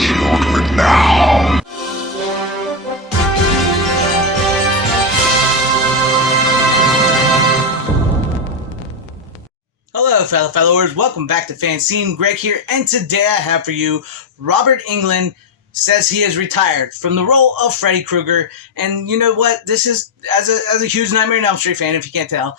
children now. Hello, fellow followers. Welcome back to FanZcene. Greg here, and today I have for you Robert Englund says he is retired from the role of Freddy Krueger. And you know what? This is, as a huge Nightmare on Elm Street fan, if you can't tell,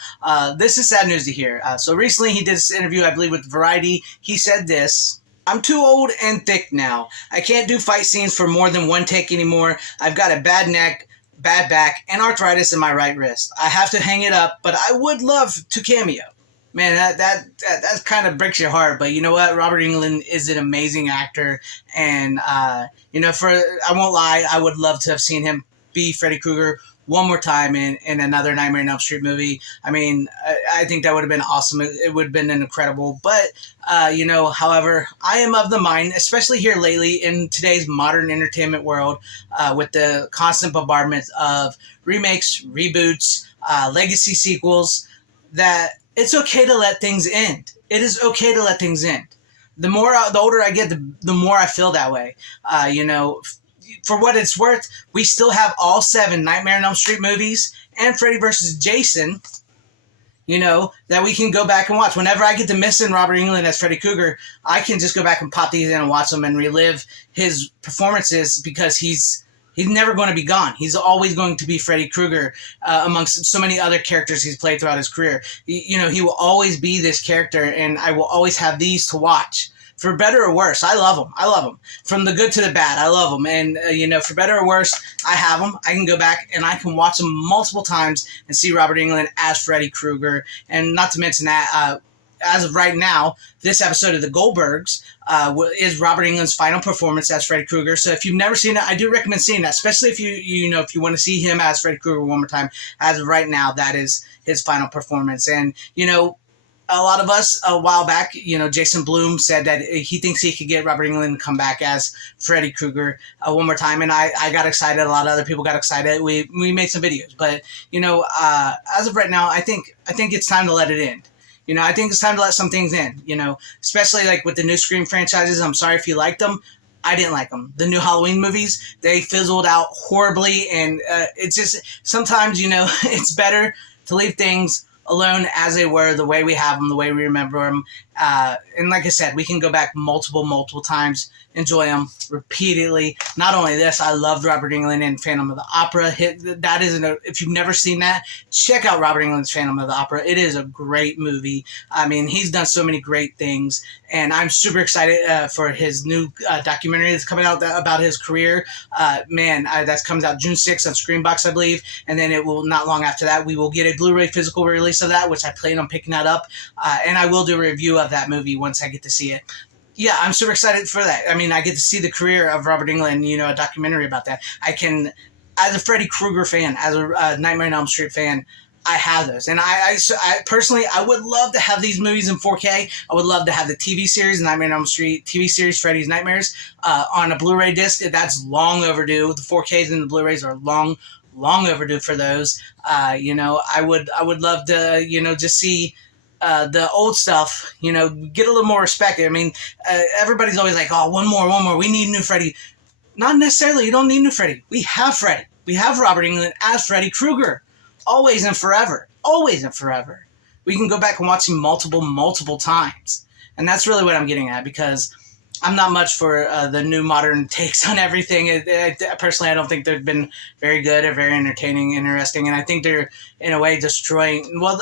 this is sad news to hear. So recently he did this interview, I believe, with Variety. He said this: "I'm too old and thick now. I can't do fight scenes for more than one take anymore. I've got a bad neck, bad back, and arthritis in my right wrist. I have to hang it up, but I would love to cameo." Man, that kind of breaks your heart, but you know what? Robert Englund is an amazing actor, and I won't lie, I would love to have seen him be Freddy Krueger one more time in another Nightmare on Elm Street movie. I mean, I think that would have been awesome. It would have been incredible. But, however, I am of the mind, especially here lately in today's modern entertainment world, with the constant bombardment of remakes, reboots, legacy sequels, that it's okay to let things end. It is okay to let things end. The older I get, the more I feel that way. For what it's worth, we still have all 7 Nightmare on Elm Street movies and Freddy vs. Jason, that we can go back and watch. Whenever I get to missing Robert Englund as Freddy Krueger, I can just go back and pop these in and watch them and relive his performances, because he's never going to be gone. He's always going to be Freddy Krueger amongst so many other characters he's played throughout his career. He will always be this character, and I will always have these to watch. For better or worse, I love them. From the good to the bad, I love them. And, for better or worse, I have them. I can go back and I can watch them multiple times and see Robert Englund as Freddy Krueger. And not to mention that, as of right now, this episode of The Goldbergs is Robert Englund's final performance as Freddy Krueger. So if you've never seen it, I do recommend seeing that, especially if if you want to see him as Freddy Krueger one more time. As of right now, that is his final performance. And, a lot of us a while back, Jason Blum said that he thinks he could get Robert Englund to come back as Freddy Krueger one more time, and I got excited. A lot of other people got excited. We made some videos, but as of right now, I think it's time to let it end. I think it's time to let some things in. Especially like with the new Scream franchises. I'm sorry if you liked them. I didn't like them. The new Halloween movies, they fizzled out horribly, and it's just sometimes it's better to leave things alone as they were, the way we have them, the way we remember them. And like I said, we can go back multiple times, enjoy them repeatedly. Not only this, I loved Robert Englund in Phantom of the Opera. If you've never seen that, check out Robert Englund's Phantom of the Opera. It is a great movie. I mean, he's done so many great things, and I'm super excited for his new documentary that's coming out about his career. That comes out June 6th on Screenbox, I believe, and then it will, not long after that, we will get a Blu-ray physical release of that, which I plan on picking that up, and I will do a review of that movie once I get to see it. Yeah, I'm super excited for that. I mean, I get to see the career of Robert Englund, a documentary about that. I can, as a Freddy Krueger fan, as a Nightmare on Elm Street fan, I have those. And I personally, I would love to have these movies in 4K. I would love to have the TV series, Nightmare on Elm Street, TV series, Freddy's Nightmares, on a Blu-ray disc. That's long overdue. The 4Ks and the Blu-rays are long overdue for those. I would love to, just see the old stuff, get a little more respect. I mean, everybody's always like, oh, one more. We need new Freddy. Not necessarily. You don't need new Freddy. We have Freddy. We have Robert Englund as Freddy Krueger. Always and forever. Always and forever. We can go back and watch him multiple times. And that's really what I'm getting at, because I'm not much for the new modern takes on everything. Personally, I don't think they've been very good or very entertaining, interesting, and I think they're, in a way, destroying. Well,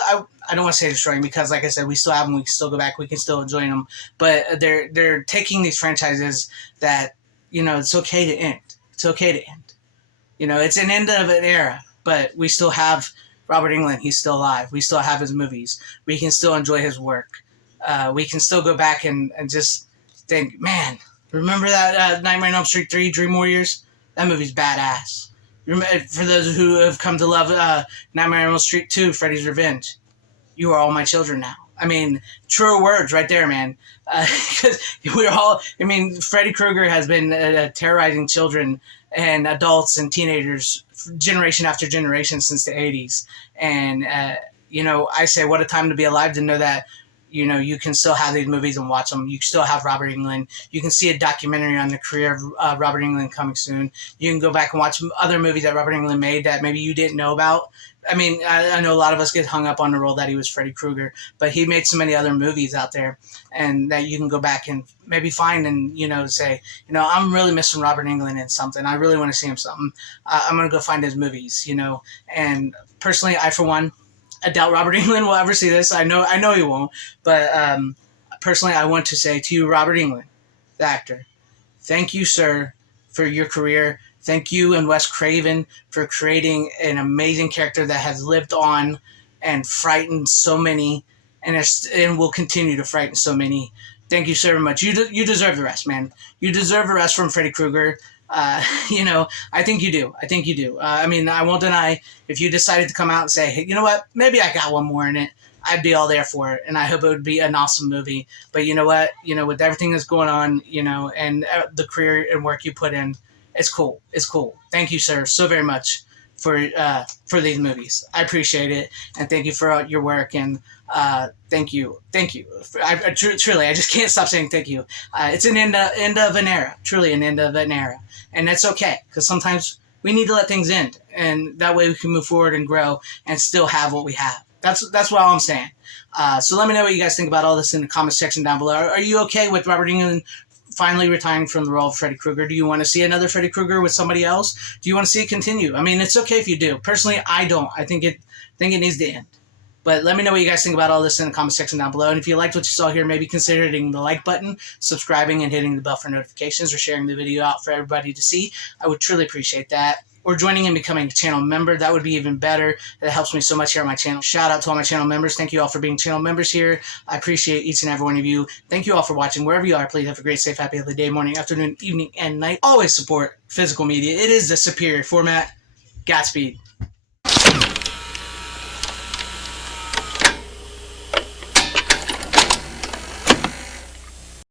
I don't want to say destroying, because, like I said, we still have them. We can still go back. We can still enjoy them. But they're taking these franchises that, it's okay to end. It's okay to end. It's an end of an era, but we still have Robert Englund. He's still alive. We still have his movies. We can still enjoy his work. We can still go back and just think, man, remember that Nightmare on Elm Street 3, Dream Warriors? That movie's badass. For those who have come to love Nightmare on Elm Street 2, Freddy's Revenge, you are all my children now. I mean, true words right there, man. Because Freddy Krueger has been terrorizing children and adults and teenagers generation after generation since the 80s. And, I say, what a time to be alive to know that you can still have these movies and watch them. You can still have Robert Englund. You can see a documentary on the career of Robert Englund coming soon. You can go back and watch other movies that Robert Englund made that maybe you didn't know about. I mean, I know a lot of us get hung up on the role that he was Freddy Krueger, but he made so many other movies out there, and that you can go back and maybe find and, say, I'm really missing Robert Englund in something. I really want to see him something. I'm going to go find his movies, And personally, for one, I doubt Robert Englund will ever see this. I know he won't. But personally, I want to say to you, Robert Englund, the actor, thank you, sir, for your career. Thank you and Wes Craven for creating an amazing character that has lived on and frightened so many, and will continue to frighten so many. Thank you so very much. You deserve the rest, man. You deserve the rest from Freddy Krueger. I think you do. I mean, I won't deny, if you decided to come out and say, hey, you know what, maybe I got one more in it, I'd be all there for it, and I hope it would be an awesome movie. But you know what, with everything that's going on, and the career and work you put in, it's cool. Thank you, sir, so very much for these movies. I appreciate it, and thank you for your work, and thank you. Truly, I just can't stop saying thank you. It's an end of an era, truly an end of an era, and that's okay, because sometimes we need to let things end, and that way we can move forward and grow and still have what we have. That's what I'm saying. So let me know what you guys think about all this in the comment section down below. Are you okay with Robert Englund finally retiring from the role of Freddy Krueger? Do you want to see another Freddy Krueger with somebody else? Do you want to see it continue? I mean, it's okay if you do. Personally, I don't. I think it needs to end. But let me know what you guys think about all this in the comment section down below. And if you liked what you saw here, maybe consider hitting the like button, subscribing, and hitting the bell for notifications, or sharing the video out for everybody to see. I would truly appreciate that. Or joining and becoming a channel member. That would be even better. That helps me so much here on my channel. Shout out to all my channel members. Thank you all for being channel members here. I appreciate each and every one of you. Thank you all for watching. Wherever you are, please have a great, safe, happy, healthy day, morning, afternoon, evening, and night. Always support physical media. It is the superior format. Godspeed.